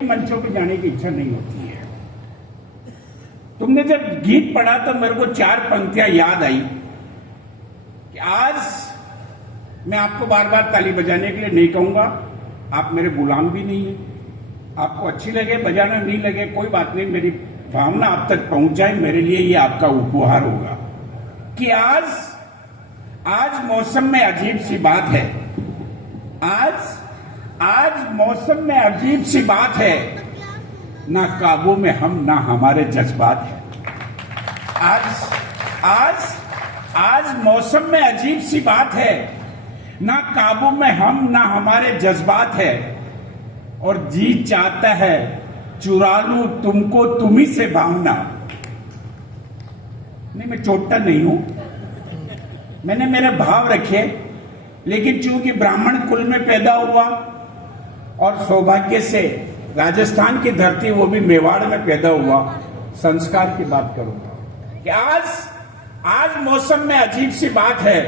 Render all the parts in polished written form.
मंचों पे जाने की इच्छा नहीं होती है। तुमने जब गीत पढ़ा तो मेरे को चार पंक्तियां याद आई कि आज मैं आपको बार बार ताली बजाने के लिए नहीं कहूंगा, आप मेरे गुलाम भी नहीं है। आपको अच्छी लगे बजाना, नहीं लगे कोई बात नहीं, मेरी भावना आप तक पहुंच जाए, मेरे लिए ये आपका उपहार होगा कि आज मौसम में अजीब सी बात है। आज मौसम में अजीब सी बात है, ना काबू में हम ना हमारे जज्बात है। आज मौसम में अजीब सी बात है, ना काबू में हम ना हमारे जज्बात है। और जी चाहता है चुरा लूं तुमको तुम्ही से भावना। नहीं, मैं चोटता नहीं हूं, मैंने मेरे भाव रखे, लेकिन चूंकि ब्राह्मण कुल में पैदा हुआ और सौभाग्य से राजस्थान की धरती वो भी मेवाड़ में पैदा हुआ, संस्कार की बात करूंगा कि आज मौसम में अजीब सी बात है,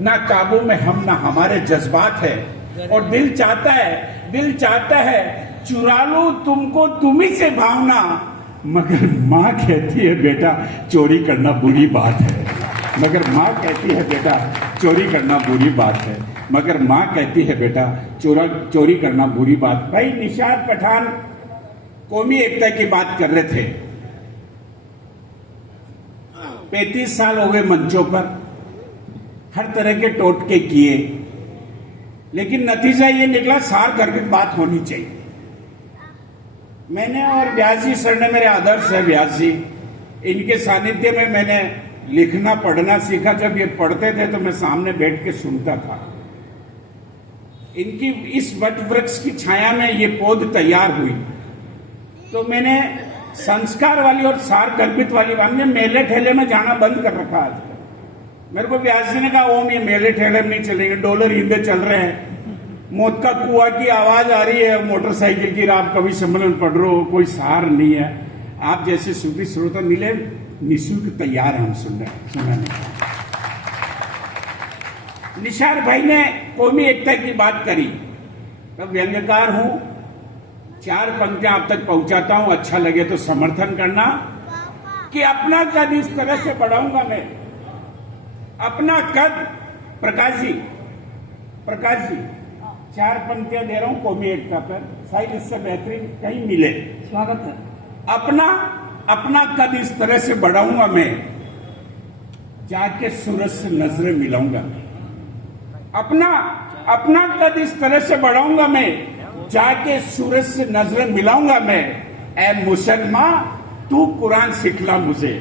ना काबू में हम ना हमारे जज्बात है। और दिल चाहता है चुरा लूं तुमको तुम्ही से भावना, मगर मां कहती है बेटा चोरी करना बुरी बात है। मगर मां कहती है बेटा चोरी करना बुरी बात है। मगर मां कहती है बेटा चोरी करना बुरी बात। भाई निशात पठान कौमी एकता की बात कर रहे थे। 35 साल हो गए मंचों पर, हर तरह के टोटके किए, लेकिन नतीजा ये निकला सार गर्भित बात होनी चाहिए। मैंने और व्यास जी सर ने, मेरे आदर्श है व्यास जी, इनके सानिध्य में मैंने लिखना पढ़ना सीखा। जब ये पढ़ते थे तो मैं सामने बैठ के सुनता था। इनकी इस वट वृक्ष की छाया में ये पौध तैयार हुई, तो मैंने संस्कार वाली और सार गर्भित वाली बात में मेले ठेले में जाना बंद कर रखा। आज मेरे को व्यास जी ने कहा ओम ये मेले ठेले में नहीं चलेंगे, डॉलर ईंधे चल रहे हैं, मौत का कुआं की आवाज आ रही है मोटरसाइकिल की, आप कवि सम्मेलन पढ़ रहे हो, कोई सार नहीं है। आप जैसे सुधी श्रोता मिले निःशुल्क तैयार हम सुनाने। निशार भाई ने कौमी एकता की बात करी, तो व्यंग्यकार हूं, 4 पंक्तियां आप तक पहुंचाता हूं, अच्छा लगे तो समर्थन करना कि अपना कद इस तरह से बढ़ाऊंगा मैं, अपना कद। प्रकाश जी 4 पंक्तियां दे रहा हूं कौमी एकता पर, शायद इससे बेहतरीन कहीं मिले। स्वागत है। अपना कद इस तरह से बढ़ाऊंगा मैं, जाके सूरज से नजरें मिलाऊंगा मैं। अपना कद इस तरह से बढ़ाऊंगा मैं, जाके सूरज से नजरें मिलाऊंगा मैं। ऐ मुसलमान तू कुरान सिखला मुझे,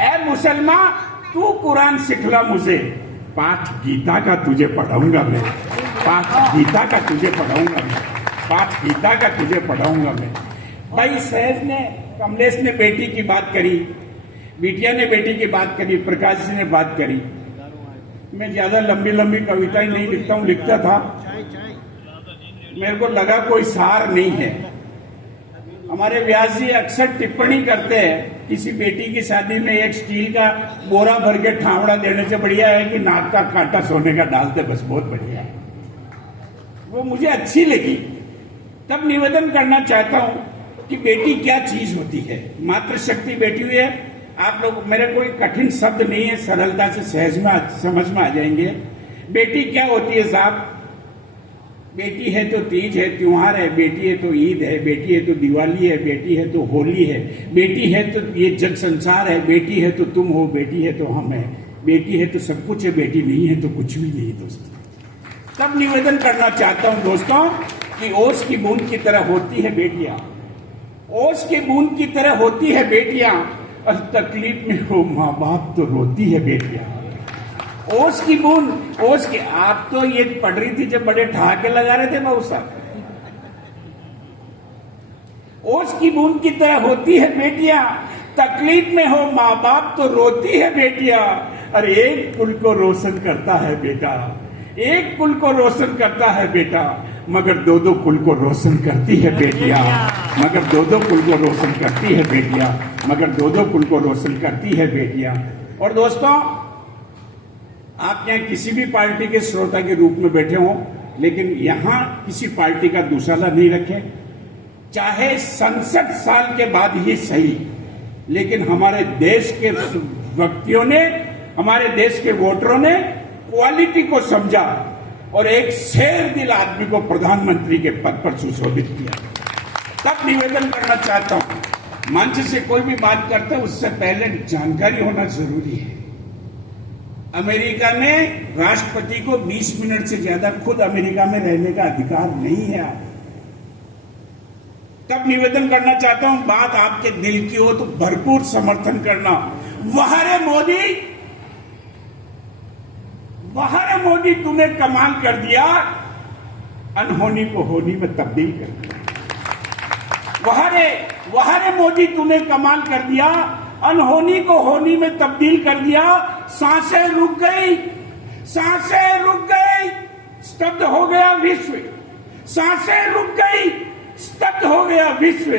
ऐ मुसलमान तू कुरान सिखला मुझे, पाठ गीता का तुझे पढ़ाऊंगा मैं, पाठ गीता का तुझे पढ़ाऊंगा मैं, पाठ गीता का तुझे पढ़ाऊंगा मैं। भाई सहज ने, कमलेश ने बेटी की बात करी, बिटिया ने बेटी की बात करी, प्रकाश जी ने बात करी। मैं ज्यादा लंबी कविताएं नहीं लिखता हूं, लिखता था, मेरे को लगा कोई सार नहीं है। हमारे व्यास जी अक्सर टिप्पणी करते हैं, किसी बेटी की शादी में एक स्टील का बोरा भर के ठावड़ा देने से बढ़िया है कि नाक का कांटा सोने का डालते, बस बहुत बढ़िया है। वो मुझे अच्छी लगी। तब निवेदन करना चाहता हूं कि बेटी क्या चीज होती है। मातृशक्ति बेटी हुई है। आप लोग, मेरे कोई कठिन शब्द नहीं है, सरलता से सहज में समझ में आ जाएंगे। बेटी क्या होती है साहब? बेटी है तो तीज है, त्योहार है, बेटी है तो ईद है, बेटी है तो दिवाली है, बेटी है तो होली है, बेटी है तो ये जग संसार है, बेटी है तो तुम हो, बेटी है तो हम है, बेटी है तो सब कुछ है, बेटी नहीं है तो कुछ भी नहीं है दोस्तों। तब निवेदन करना चाहता हूं दोस्तों कि ओस की बूंद की तरह होती है बेटियां, ओस की बूंद की तरह होती है बेटियां, और तकलीफ में हो माँ बाप तो रोती है बेटियां। ओस की बूंद, ओस की, आप तो ये पढ़ रही थी जब बड़े ठहाके लगा रहे थे बाबू साहब। ओस की बूंद की तरह होती है बेटियां, तकलीफ में हो माँ बाप तो रोती है बेटियां। अरे एक कुल को रोशन करता है बेटा, एक कुल को रोशन करता है बेटा, मगर 2 कुल को रोशन करती है बेटियां, मगर 2 कुल को रोशन करती है बेटियां, मगर 2 कुल को रोशन करती है बेटियां। और दोस्तों, आप यहाँ किसी भी पार्टी के श्रोता के रूप में बैठे हो, लेकिन यहां किसी पार्टी का दूसरा नहीं रखें। चाहे 67 साल के बाद ही सही, लेकिन हमारे देश के व्यक्तियों ने, हमारे देश के वोटरों ने क्वालिटी को समझा और एक शेर दिल आदमी को प्रधानमंत्री के पद पर सुशोभित किया। तब निवेदन करना चाहता हूं, मंच से कोई भी बात करते हैं उससे पहले जानकारी होना जरूरी है। अमेरिका में राष्ट्रपति को 20 मिनट से ज्यादा खुद अमेरिका में रहने का अधिकार नहीं है। तब निवेदन करना चाहता हूं, बात आपके दिल की हो तो भरपूर समर्थन करना। वाह रे मोदी, तूने कमाल कर दिया, अनहोनी को होनी में तब्दील कर दिया। वाह रे मोदी, तूने कमाल कर दिया, अनहोनी को होनी में तब्दील कर दिया। सांसें रुक गई, स्तब्ध हो गया विश्व। सांसें रुक गई, स्तब्ध हो गया विश्व।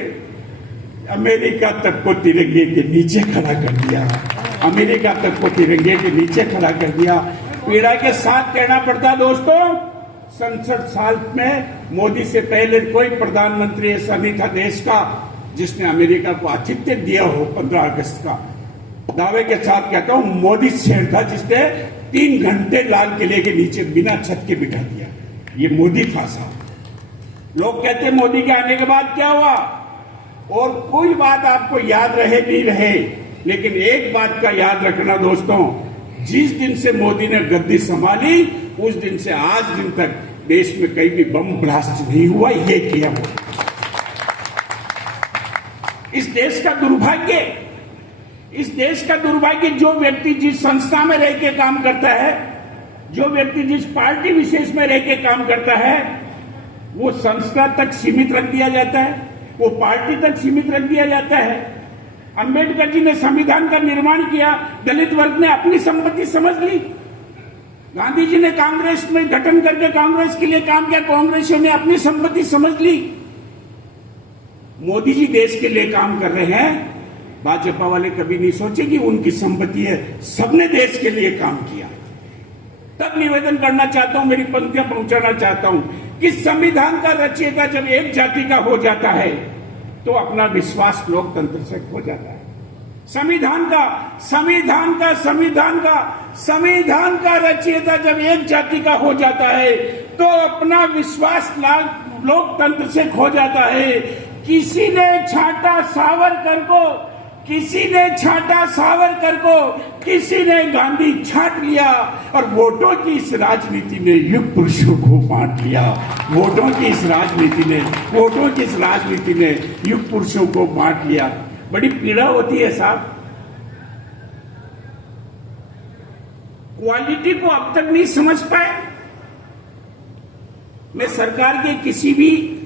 अमेरिका तक को तिरंगे के नीचे खड़ा कर दिया, अमेरिका तक को तिरंगे के नीचे खड़ा कर दिया। पीड़ा के साथ कहना पड़ता दोस्तों, 67 साल में मोदी से पहले कोई प्रधानमंत्री ऐसा नहीं था देश का जिसने अमेरिका को आतिथ्य दिया हो। 15 अगस्त का दावे के साथ कहता हूं, मोदी शेर था जिसने 3 घंटे लाल किले के नीचे बिना छत के बिठा दिया। ये मोदी था साहब। लोग कहते मोदी के आने के बाद क्या हुआ, और कोई बात आपको याद रहे नहीं रहे, लेकिन एक बात का याद रखना दोस्तों, जिस दिन से मोदी ने गद्दी संभाली उस दिन से आज दिन तक देश में कहीं भी बम ब्लास्ट नहीं हुआ। ये किया हुआ इस देश का दुर्भाग्य, जो व्यक्ति जिस संस्था में रह के काम करता है, जो व्यक्ति जिस पार्टी विशेष में रह के काम करता है, वो संस्था तक सीमित रख दिया जाता है, वो पार्टी तक सीमित रख दिया जाता है। अंबेडकर जी ने संविधान का निर्माण किया, दलित वर्ग ने अपनी संपत्ति समझ ली। गांधी जी ने कांग्रेस में गठन करके कांग्रेस के लिए काम किया, कांग्रेसियों ने अपनी संपत्ति समझ ली। मोदी जी देश के लिए काम कर रहे हैं, भाजपा वाले कभी नहीं सोचे कि उनकी संपत्ति है, सबने देश के लिए काम किया। तब निवेदन करना चाहता हूं, मेरी पंक्तियां पहुंचाना चाहता हूं कि संविधान का रचयिता जब एक जाति का हो जाता है तो अपना विश्वास लोकतंत्र से खो जाता है। संविधान का रचयिता जब एक जाति का हो जाता है तो अपना विश्वास लोकतंत्र से खो जाता है। किसी ने छांटा सावरकर को, किसी ने गांधी छांट लिया, और वोटों की इस राजनीति ने युग पुरुषों को बांट लिया। वोटों की इस राजनीति ने युग पुरुषों को बांट लिया। बड़ी पीड़ा होती है साहब। क्वालिटी को अब तक नहीं समझ पाए। मैं सरकार के किसी भी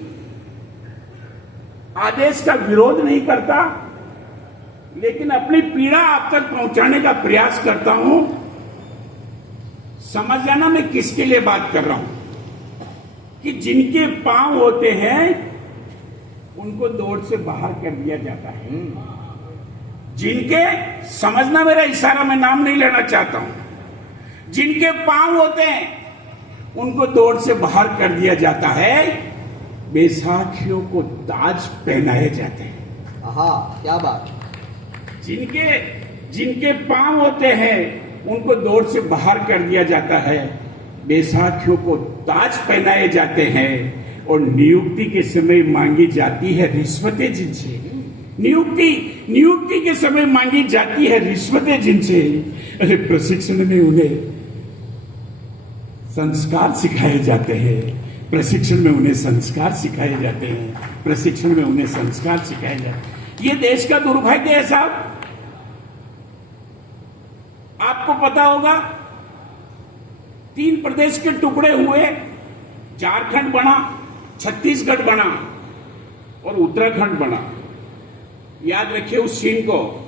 आदेश का विरोध नहीं करता, लेकिन अपनी पीड़ा आप तक पहुंचाने का प्रयास करता हूं। समझ जाना मैं किसके लिए बात कर रहा हूं, कि जिनके पांव होते हैं उनको दौड़ से बाहर कर दिया जाता है। जिनके, समझना मेरा इशारा, मैं नाम नहीं लेना चाहता हूं, जिनके पांव होते हैं उनको दौड़ से बाहर कर दिया जाता है, बैसाखियों को ताज पहनाए जाते हैं। आहा, क्या बात। जिनके पांव होते हैं उनको दौड़ से बाहर कर दिया जाता है, बैसाखियों को ताज पहनाए जाते हैं, और नियुक्ति के समय मांगी जाती है रिश्वतें जिनसे। नियुक्ति के समय मांगी जाती है रिश्वतें जिनसे। अरे प्रशिक्षण में उन्हें संस्कार सिखाए जाते हैं, प्रशिक्षण में उन्हें संस्कार सिखाए जाते हैं। ये देश का दुर्भाग्य है साहब। आपको पता होगा 3 प्रदेश के टुकड़े हुए, झारखंड बना, छत्तीसगढ़ बना और उत्तराखंड बना। याद रखिए उस सीन को।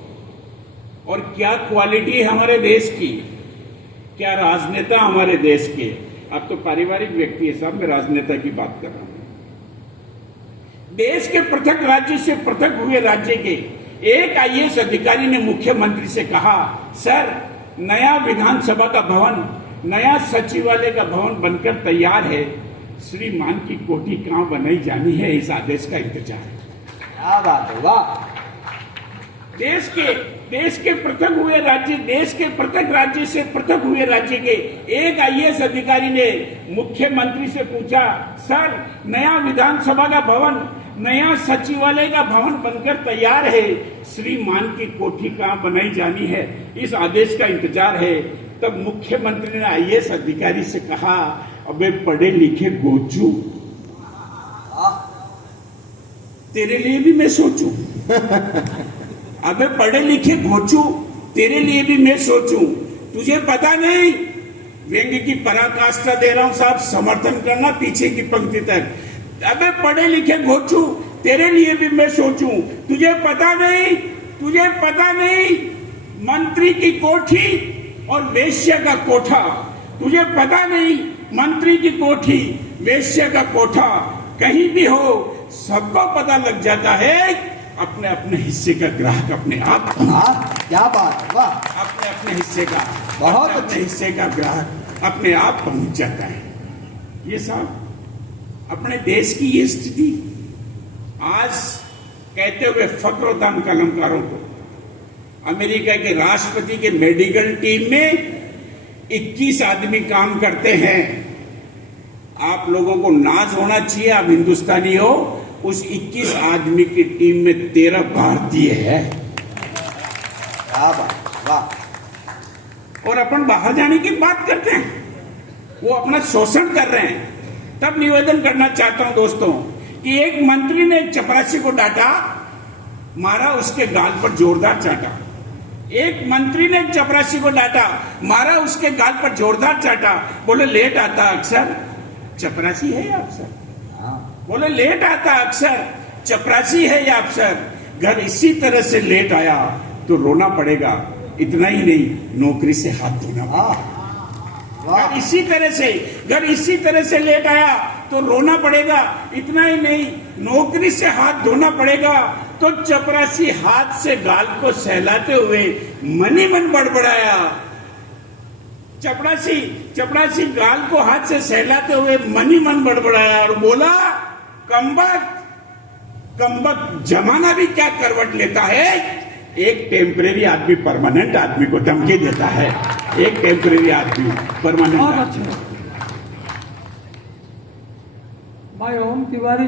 और क्या क्वालिटी है हमारे देश की, क्या राजनेता हमारे देश के। अब तो पारिवारिक व्यक्ति है साहब, मैं राजनेता की बात कर रहा हूं। देश के पृथक राज्य से पृथक हुए राज्य के एक आईएएस अधिकारी ने मुख्यमंत्री से कहा, सर नया विधानसभा का भवन, नया सचिवालय का भवन बनकर तैयार है, श्रीमान की कोठी कहां बनाई जानी है, इस आदेश का इंतजार है। क्या बात है, वाह। देश के पृथक हुए राज्य, देश के पृथक राज्य से पृथक हुए राज्य के एक आईएएस अधिकारी ने मुख्यमंत्री से पूछा, सर नया विधानसभा का भवन, नया सचिवालय का भवन बनकर तैयार है, श्रीमान की कोठी कहां बनाई जानी है, इस आदेश का इंतजार है। तब मुख्यमंत्री ने आईएएस अधिकारी से कहा, अबे पढ़े लिखे गोचू, तेरे लिए भी मैं सोचूं। अबे पढ़े लिखे घोचू, तेरे लिए भी मैं सोचूं। तुझे पता नहीं, व्यंग्य की पराकाष्ठा दे रहा हूं साहब, समर्थन करना पीछे की पंक्ति तक। अबे पढ़े लिखे घोचू, तेरे लिए भी मैं सोचूं। तुझे पता नहीं, तुझे पता नहीं, मंत्री की कोठी और वेश्या का कोठा। तुझे पता नहीं, मंत्री की कोठी, वेश्या का कोठा, कहीं भी हो सबको पता लग जाता है, अपने अपने हिस्से का ग्राहक अपने आप। क्या बात है, वाह। अपने अपने हिस्से का, बहुत अपने हिस्से का ग्राहक अपने आप पहुंच जाता है। ये साहब अपने देश की ये स्थिति आज कहते हुए फक्र होता हम कलमकारों को, अमेरिका के राष्ट्रपति के मेडिकल टीम में 21 आदमी काम करते हैं। आप लोगों को नाज होना चाहिए, आप हिंदुस्तानी हो, उस 21 आदमी की टीम में 13 भारतीय है। क्या बात, वाह। और अपन बाहर जाने की बात करते हैं, वो अपना शोषण कर रहे हैं। तब निवेदन करना चाहता हूं दोस्तों कि एक मंत्री ने चपरासी को डांटा, मारा, उसके गाल पर जोरदार चाटा। एक मंत्री ने चपरासी को डांटा, मारा, उसके गाल पर जोरदार चाटा। बोले लेट आता अक्सर, चपरासी है या अफसर? बोले लेट आता अक्सर, चपरासी है या अफसर? घर इसी तरह से लेट आया तो रोना पड़ेगा, इतना ही नहीं, नौकरी से हाथ धोना पड़ेगा। घर इसी तरह से लेट आया तो रोना पड़ेगा, इतना ही नहीं, नौकरी से हाथ धोना पड़ेगा। तो चपरासी हाथ से गाल को सहलाते हुए मन ही मन बड़बड़ाया। चपरासी गाल को हाथ से सहलाते हुए मन ही मन बड़बड़ाया और बोला, कमबख्त जमाना भी क्या करवट लेता है। एक टेम्परेरी आदमी परमानेंट आदमी को धमकी देता है, एक टेम्परेरी आदमी परमानेंट। भाई ओम तिवारी